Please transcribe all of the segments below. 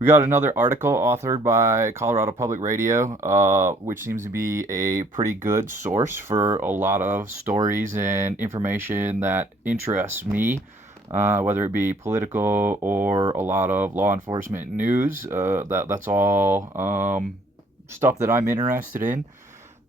We got another article authored by Colorado Public Radio, which seems to be a pretty good source for a lot of stories and information that interests me, whether it be political or a lot of law enforcement news. That's all stuff that I'm interested in.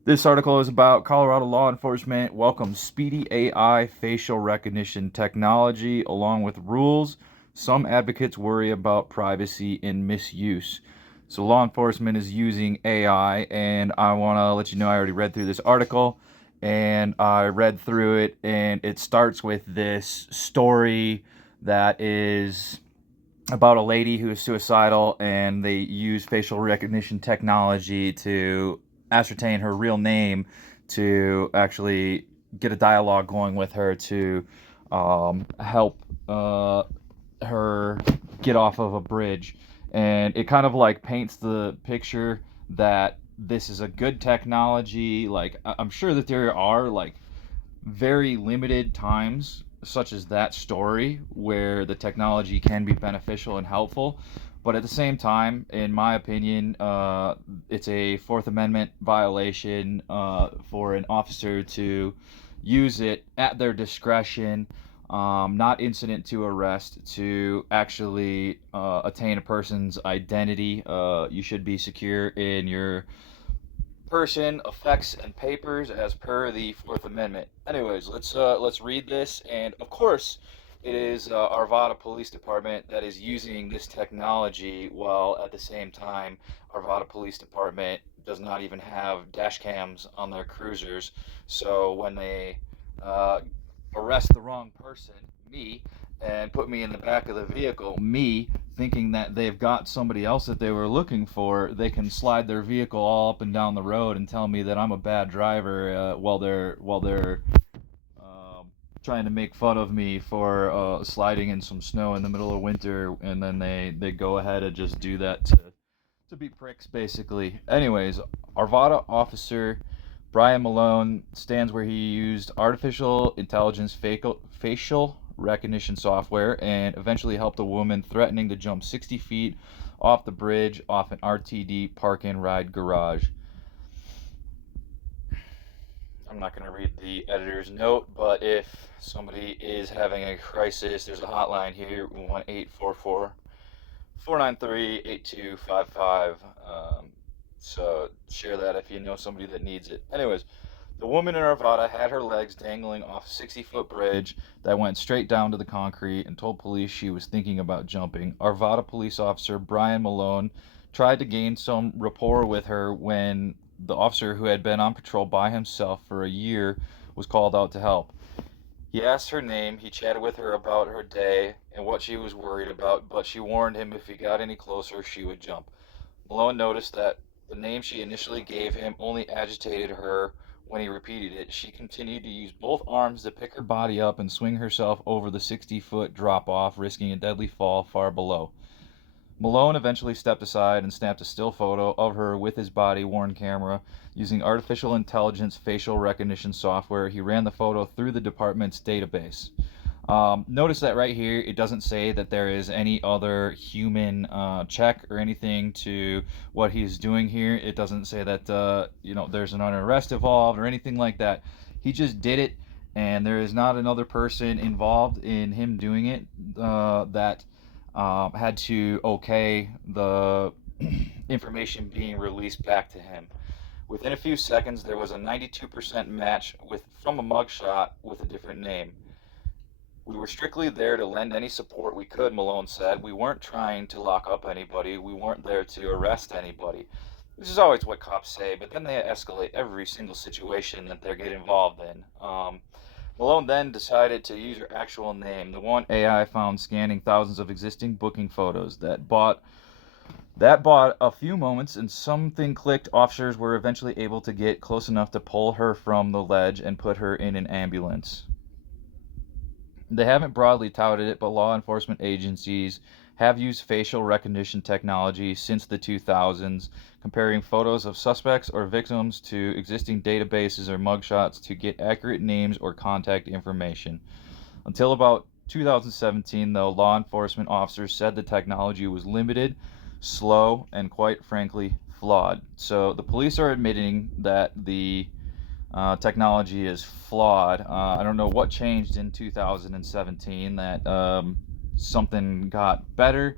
This article is about Colorado law enforcement welcomes speedy AI facial recognition technology along with rules. Some advocates worry about privacy and misuse. So, law enforcement is using AI, and I want to let you know I already read through this article and I read through it, and it starts with this story that is about a lady who is suicidal, and they use facial recognition technology to ascertain her real name to actually get a dialogue going with her to help her get off of a bridge. And it kind of like paints the picture that this is a good technology. Like, I'm sure that there are like very limited times, such as that story, where the technology can be beneficial and helpful. But at the same time, in my opinion, it's a Fourth Amendment violation for an officer to use it at their discretion, not incident to arrest, to actually attain a person's identity. You should be secure in your person, effects, and papers as per the Fourth Amendment. Anyways, let's read this, and of course, it is Arvada Police Department that is using this technology, while at the same time, Arvada Police Department does not even have dash cams on their cruisers. So when they uh, arrest the wrong person, me, and put me in the back of the vehicle, me, thinking that they've got somebody else that they were looking for, they can slide their vehicle all up and down the road and tell me that I'm a bad driver while they're um, trying to make fun of me for sliding in some snow in the middle of winter, and then they go ahead and just do that to be pricks, basically. Anyways, Arvada officer Brian Malone stands where he used artificial intelligence facial recognition software and eventually helped a woman threatening to jump 60 feet off the bridge off an RTD park and ride garage. I'm not going to read the editor's note, but if somebody is having a crisis, there's a hotline here, 1-844-493-8255. So share that if you know somebody that needs it. Anyways, the woman in Arvada had her legs dangling off a 60-foot bridge that went straight down to the concrete and told police she was thinking about jumping. Arvada police officer Brian Malone tried to gain some rapport with her when the officer, who had been on patrol by himself for a year, was called out to help. He asked her name, he chatted with her about her day and what she was worried about, but she warned him if he got any closer, she would jump. Malone noticed that the name she initially gave him only agitated her when he repeated it. She continued to use both arms to pick her body up and swing herself over the 60-foot drop off, risking a deadly fall far below. Malone eventually stepped aside and snapped a still photo of her with his body worn camera. Using artificial intelligence facial recognition software, he ran the photo through the department's database. Notice that right here, it doesn't say that there is any other human check or anything to what he's doing here. It doesn't say that there's an arrest involved or anything like that. He just did it, and there is not another person involved in him doing it that had to okay the information being released back to him. Within a few seconds, there was a 92% match from a mugshot with a different name. We were strictly there to lend any support we could, Malone said. We weren't trying to lock up anybody. We weren't there to arrest anybody. This is always what cops say, but then they escalate every single situation that they get involved in. Malone then decided to use her actual name, the one AI found scanning thousands of existing booking photos. That bought a few moments, and something clicked. Officers were eventually able to get close enough to pull her from the ledge and put her in an ambulance. They haven't broadly touted it, but law enforcement agencies have used facial recognition technology since the 2000s, comparing photos of suspects or victims to existing databases or mugshots to get accurate names or contact information. Until about 2017, though, law enforcement officers said the technology was limited, slow, and quite frankly, flawed. So the police are admitting that the technology is flawed. I don't know what changed in 2017 that something got better,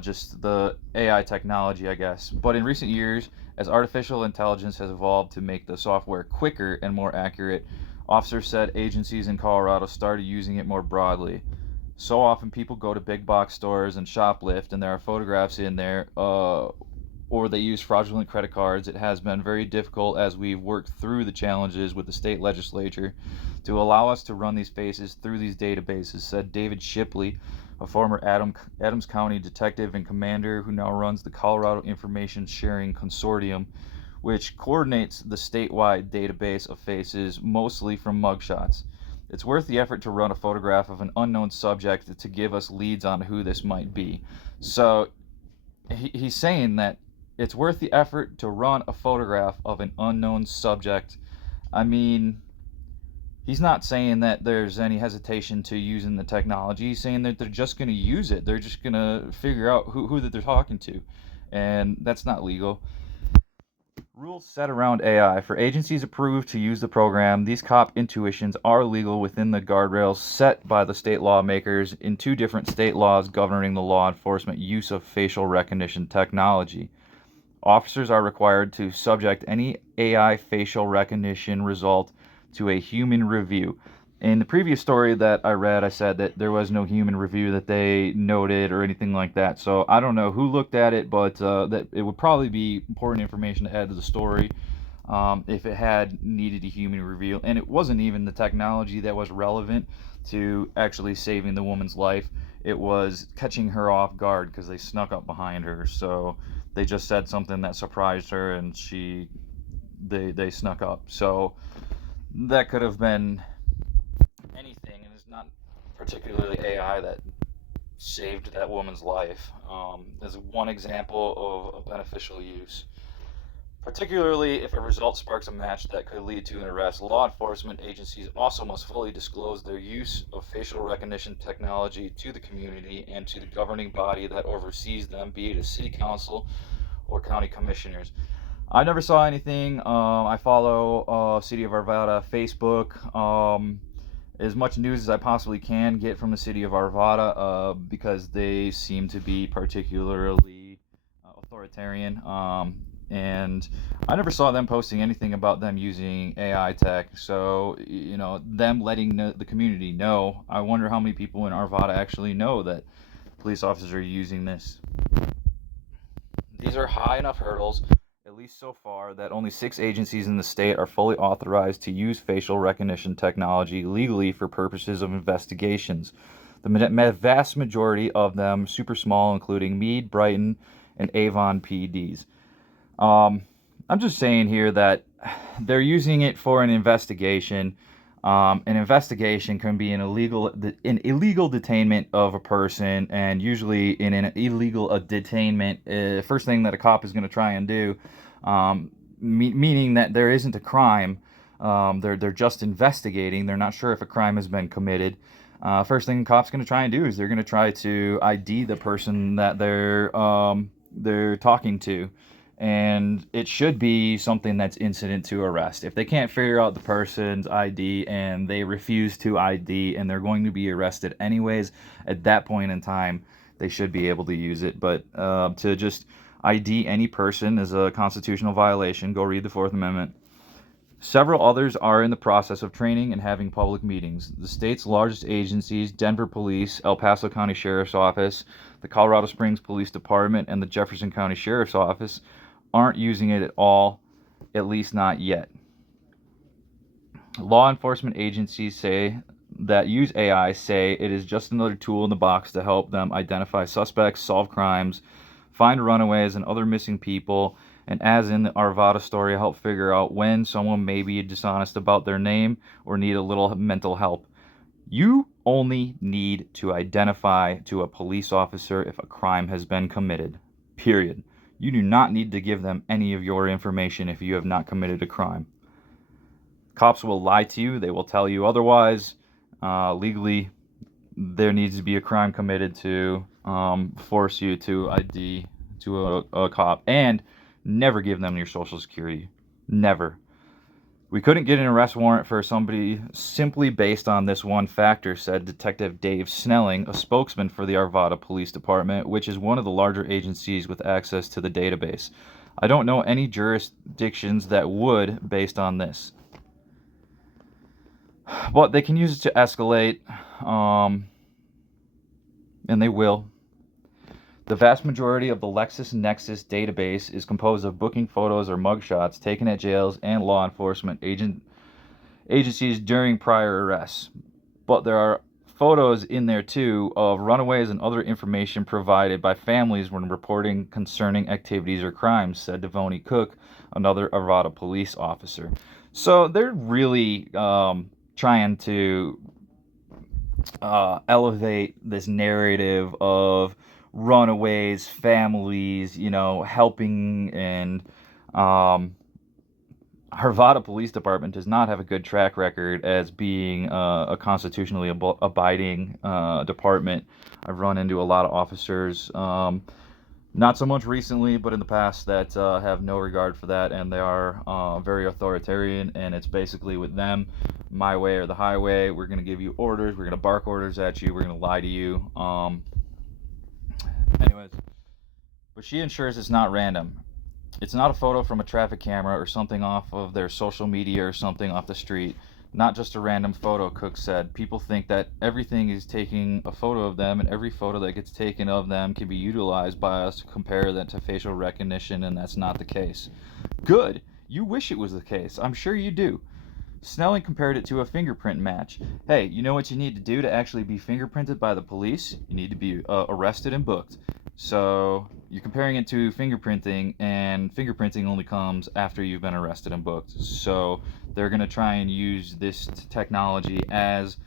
just the AI technology, I guess. But in recent years, as artificial intelligence has evolved to make the software quicker and more accurate, officers said agencies in Colorado started using it more broadly. So often people go to big box stores and shoplift, and there are photographs in there, or they use fraudulent credit cards. It has been very difficult as we've worked through the challenges with the state legislature to allow us to run these faces through these databases, said David Shipley, a former Adams County detective and commander who now runs the Colorado Information Sharing Consortium, which coordinates the statewide database of faces, mostly from mugshots. It's worth the effort to run a photograph of an unknown subject to give us leads on who this might be. So he's saying that it's worth the effort to run a photograph of an unknown subject. I mean, he's not saying that there's any hesitation to using the technology. He's saying that they're just going to use it. They're just going to figure out who that they're talking to. And that's not legal. Rules set around AI. For agencies approved to use the program, these cop intuitions are legal within the guardrails set by the state lawmakers in two different state laws governing the law enforcement use of facial recognition technology. Officers are required to subject any AI facial recognition result to a human review. In the previous story that I read, I said that there was no human review that they noted or anything like that. So I don't know who looked at it, but that it would probably be important information to add to the story if it had needed a human review. And it wasn't even the technology that was relevant to actually saving the woman's life. It was catching her off guard because they snuck up behind her. So they just said something that surprised her, and they snuck up. So that could have been anything, and it's not particularly AI that saved that woman's life. As one example of a beneficial use. Particularly if a result sparks a match that could lead to an arrest, law enforcement agencies also must fully disclose their use of facial recognition technology to the community and to the governing body that oversees them, be it a city council or county commissioners. I never saw anything. I follow City of Arvada Facebook. As much news as I possibly can get from the City of Arvada because they seem to be particularly authoritarian. And I never saw them posting anything about them using AI tech. So, them letting the community know. I wonder how many people in Arvada actually know that police officers are using this. These are high enough hurdles, at least so far, that only 6 agencies in the state are fully authorized to use facial recognition technology legally for purposes of investigations. The vast majority of them super small, including Meade, Brighton, and Avon PDs. I'm just saying here that they're using it for an investigation. An investigation can be an illegal detainment of a person, and usually in an illegal detainment, first thing that a cop is going to try and do, meaning that there isn't a crime, they're just investigating. They're not sure if a crime has been committed. First thing the cop's going to try and do is they're going to try to ID the person that they're talking to. And it should be something that's incident to arrest. If they can't figure out the person's ID and they refuse to ID and they're going to be arrested anyways, at that point in time, they should be able to use it. But to just ID any person is a constitutional violation. Go read the Fourth Amendment. Several others are in the process of training and having public meetings. The state's largest agencies, Denver Police, El Paso County Sheriff's Office, the Colorado Springs Police Department, and the Jefferson County Sheriff's Office, aren't using it at all, at least not yet. Law enforcement agencies that use AI say it is just another tool in the box to help them identify suspects, solve crimes, find runaways and other missing people, and as in the Arvada story, help figure out when someone may be dishonest about their name or need a little mental help. You only need to identify to a police officer if a crime has been committed. Period. You do not need to give them any of your information if you have not committed a crime. Cops will lie to you. They will tell you otherwise. Legally, there needs to be a crime committed to force you to ID to a cop, and never give them your social security. Never. We couldn't get an arrest warrant for somebody simply based on this one factor, said Detective Dave Snelling, a spokesman for the Arvada Police Department, which is one of the larger agencies with access to the database. I don't know any jurisdictions that would based on this. But they can use it to escalate, and they will. The vast majority of the LexisNexis database is composed of booking photos or mugshots taken at jails and law enforcement agencies during prior arrests. But there are photos in there too of runaways and other information provided by families when reporting concerning activities or crimes, said Devoney Cook, another Arvada police officer. So they're really trying to elevate this narrative of runaways, families, helping, and Arvada Police Department does not have a good track record as being a constitutionally abiding department. I've run into a lot of officers, not so much recently, but in the past, that have no regard for that, and they are very authoritarian, and it's basically with them, my way or the highway. We're going to give you orders, we're going to bark orders at you, we're going to lie to you. Anyways, but she ensures it's not random. It's not a photo from a traffic camera or something off of their social media or something off the street. Not just a random photo, Cook said. People think that everything is taking a photo of them, and every photo that gets taken of them can be utilized by us to compare that to facial recognition, and that's not the case. Good. You wish it was the case. I'm sure you do. Snelling compared it to a fingerprint match. Hey, you know what you need to do to actually be fingerprinted by the police? You need to be arrested and booked. So you're comparing it to fingerprinting, and fingerprinting only comes after you've been arrested and booked. So they're going to try and use this technology as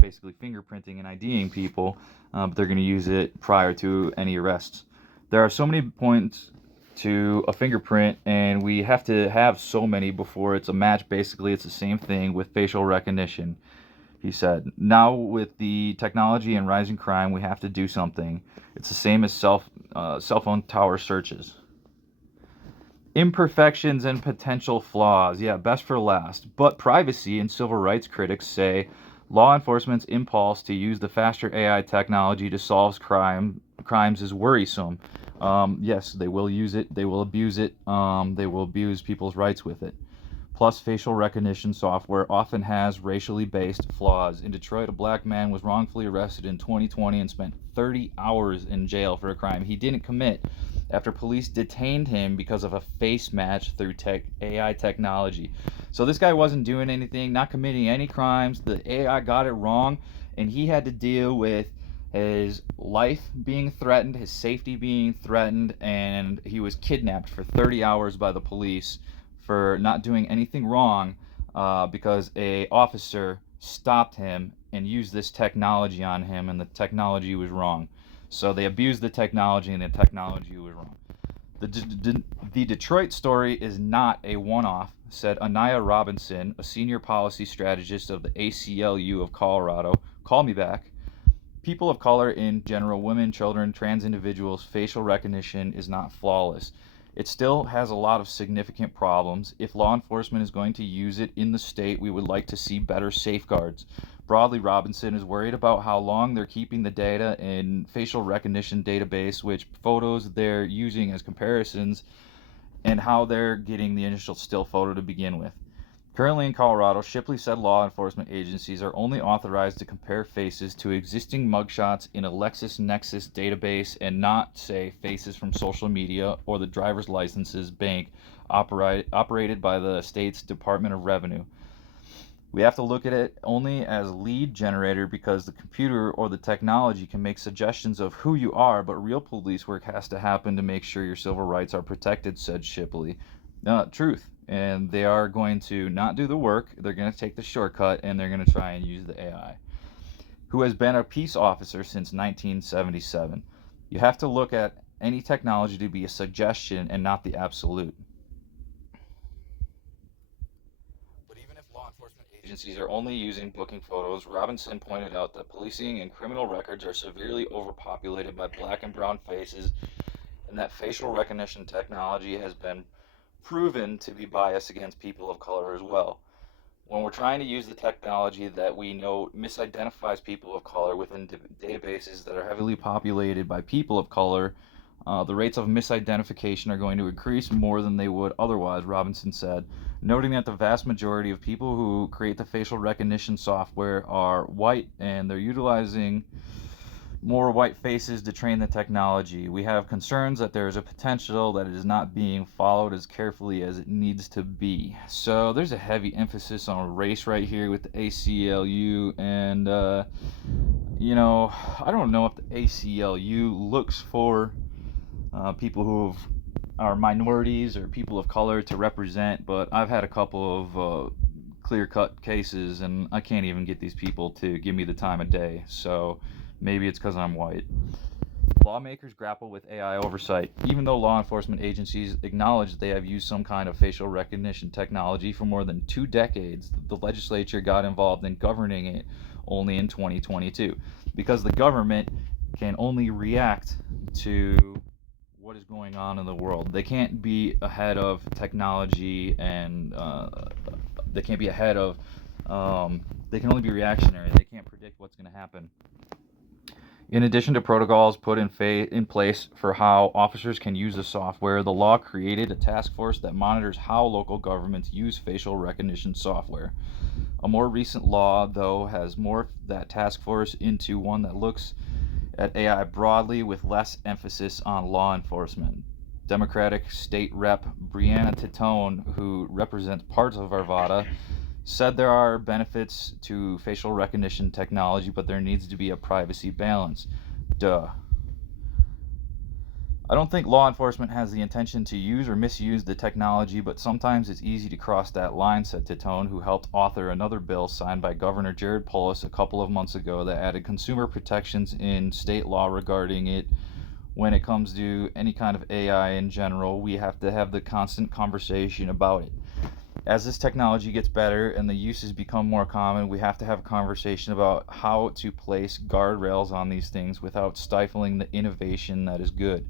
basically fingerprinting and IDing people, but they're going to use it prior to any arrests. There are so many points to a fingerprint, and we have to have so many before it's a match. Basically, it's the same thing with facial recognition, he said. Now, with the technology and rising crime, we have to do something. It's the same as cell phone tower searches. Imperfections and potential flaws. Yeah, best for last. But privacy and civil rights critics say law enforcement's impulse to use the faster AI technology to solve crimes is worrisome. Yes, they will use it. They will abuse it. They will abuse people's rights with it. Plus, facial recognition software often has racially based flaws. In Detroit, a black man was wrongfully arrested in 2020 and spent 30 hours in jail for a crime he didn't commit after police detained him because of a face match through AI technology. So this guy wasn't doing anything, not committing any crimes. The AI got it wrong, and he had to deal with his life being threatened, his safety being threatened, and he was kidnapped for 30 hours by the police for not doing anything wrong, because a officer stopped him and used this technology on him, and the technology was wrong. So they abused the technology, and the technology was wrong. The Detroit story is not a one-off, said Anaya Robinson, a senior policy strategist of the ACLU of Colorado. Call me back. People of color in general, women, children, trans individuals, facial recognition is not flawless. It still has a lot of significant problems. If law enforcement is going to use it in the state, we would like to see better safeguards. Broadly, Robinson is worried about how long they're keeping the data in facial recognition database, which photos they're using as comparisons, and how they're getting the initial still photo to begin with. Currently in Colorado, Shipley said law enforcement agencies are only authorized to compare faces to existing mugshots in a LexisNexis database and not, say, faces from social media or the driver's licenses bank operated by the state's Department of Revenue. We have to look at it only as lead generator because the computer or the technology can make suggestions of who you are, but real police work has to happen to make sure your civil rights are protected, said Shipley. Truth. And they are going to not do the work. They're going to take the shortcut, and they're going to try and use the AI, who has been a peace officer since 1977. You have to look at any technology to be a suggestion and not the absolute. But even if law enforcement agencies are only using booking photos, Robinson pointed out that policing and criminal records are severely overpopulated by black and brown faces, and that facial recognition technology has been proven to be biased against people of color as well. When we're trying to use the technology that we know misidentifies people of color within databases that are heavily populated by people of color, the rates of misidentification are going to increase more than they would otherwise, Robinson said, noting that the vast majority of people who create the facial recognition software are white and they're utilizing more white faces to train the technology. We have concerns that there is a potential that it is not being followed as carefully as it needs to be. So there's a heavy emphasis on race right here with the ACLU, and I don't know if the ACLU looks for people who are minorities or people of color to represent, but I've had a couple of clear-cut cases, and I can't even get these people to give me the time of day. So maybe it's because I'm white. Lawmakers grapple with AI oversight. Even though law enforcement agencies acknowledge they have used some kind of facial recognition technology for more than 2 decades, the legislature got involved in governing it only in 2022 because the government can only react to what is going on in the world. They can't be ahead of technology, and they can't be ahead of they can only be reactionary. They can't predict what's going to happen. In addition to protocols put in place for how officers can use the software, the law created a task force that monitors how local governments use facial recognition software. A more recent law, though, has morphed that task force into one that looks at AI broadly with less emphasis on law enforcement. Democratic State Rep Brianna Titone, who represents parts of Arvada, said there are benefits to facial recognition technology, but there needs to be a privacy balance. Duh. I don't think law enforcement has the intention to use or misuse the technology, but sometimes it's easy to cross that line, said Titone, who helped author another bill signed by Governor Jared Polis a couple of months ago that added consumer protections in state law regarding it. When it comes to any kind of AI in general, we have to have the constant conversation about it. As this technology gets better and the uses become more common, we have to have a conversation about how to place guardrails on these things without stifling the innovation that is good.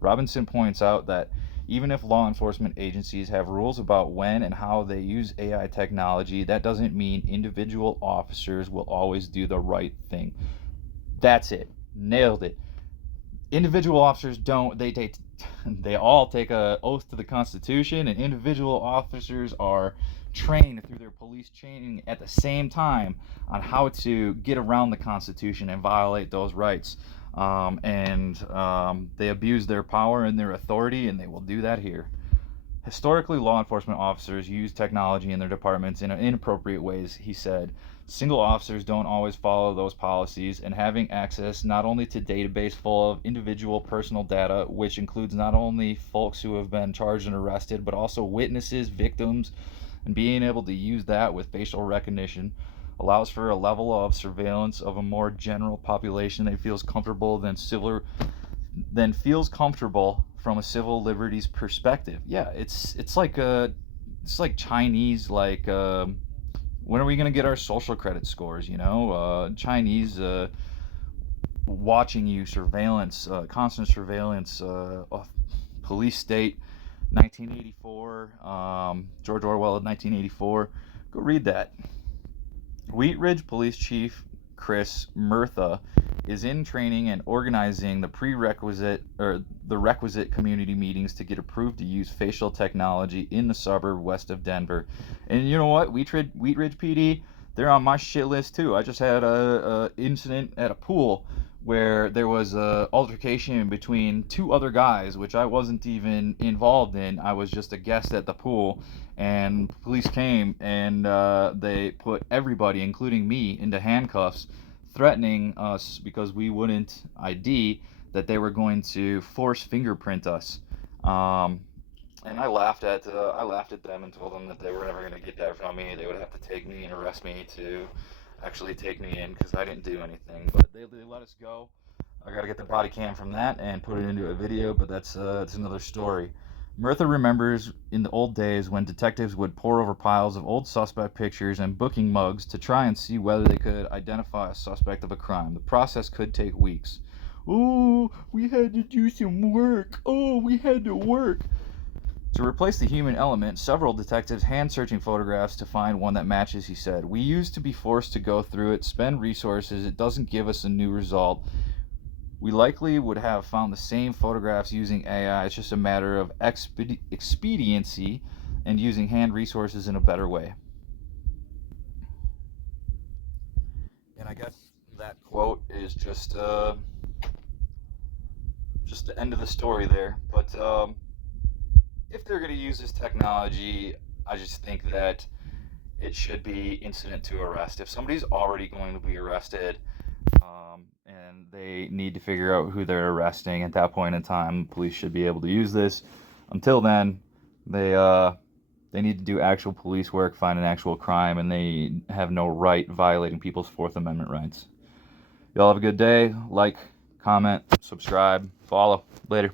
Robinson points out that even if law enforcement agencies have rules about when and how they use AI technology, that doesn't mean individual officers will always do the right thing. That's it. Nailed it. Individual officers don't, they all take an oath to the Constitution, and individual officers are trained through their police training at the same time on how to get around the Constitution and violate those rights. They abuse their power and their authority, and they will do that here. Historically, law enforcement officers use technology in their departments in inappropriate ways, he said. Single officers don't always follow those policies, and having access not only to database full of individual personal data, which includes not only folks who have been charged and arrested, but also witnesses, victims, and being able to use that with facial recognition allows for a level of surveillance of a more general population that feels comfortable from a civil liberties perspective. Yeah, it's like Chinese, when are we going to get our social credit scores? Chinese watching you, surveillance, constant surveillance, police state, 1984, George Orwell, 1984. Go read that. Wheat Ridge Police Chief Chris Murtha is in training and organizing the requisite community meetings to get approved to use facial technology in the suburb west of Denver. And you know what? Wheat Ridge PD, they're on my shit list too. I just had a incident at a pool where there was a altercation between 2 other guys, which I wasn't even involved in. I was just a guest at the pool, and police came and they put everybody, including me, into handcuffs, threatening us because we wouldn't ID, that they were going to force fingerprint us. And I laughed at them and told them that they were never going to get that from me. They would have to take me and arrest me to actually take me in because I didn't do anything. But they let us go. I got to get the body cam from that and put it into a video, but that's another story. Mirtha remembers in the old days when detectives would pore over piles of old suspect pictures and booking mugs to try and see whether they could identify a suspect of a crime. The process could take weeks. Oh, we had to do some work. Oh, we had to work. To replace the human element, several detectives hand searching photographs to find one that matches, he said. We used to be forced to go through it, spend resources. It doesn't give us a new result. We likely would have found the same photographs using AI. It's just a matter of expediency and using hand resources in a better way. And I guess that quote is just the end of the story there. But if they're going to use this technology, I just think that it should be incident to arrest. If somebody's already going to be arrested, and they need to figure out who they're arresting at that point in time, police should be able to use this. Until then, they need to do actual police work, find an actual crime, and they have no right violating people's Fourth Amendment rights. Y'all have a good day. Like, comment, subscribe, follow. Later.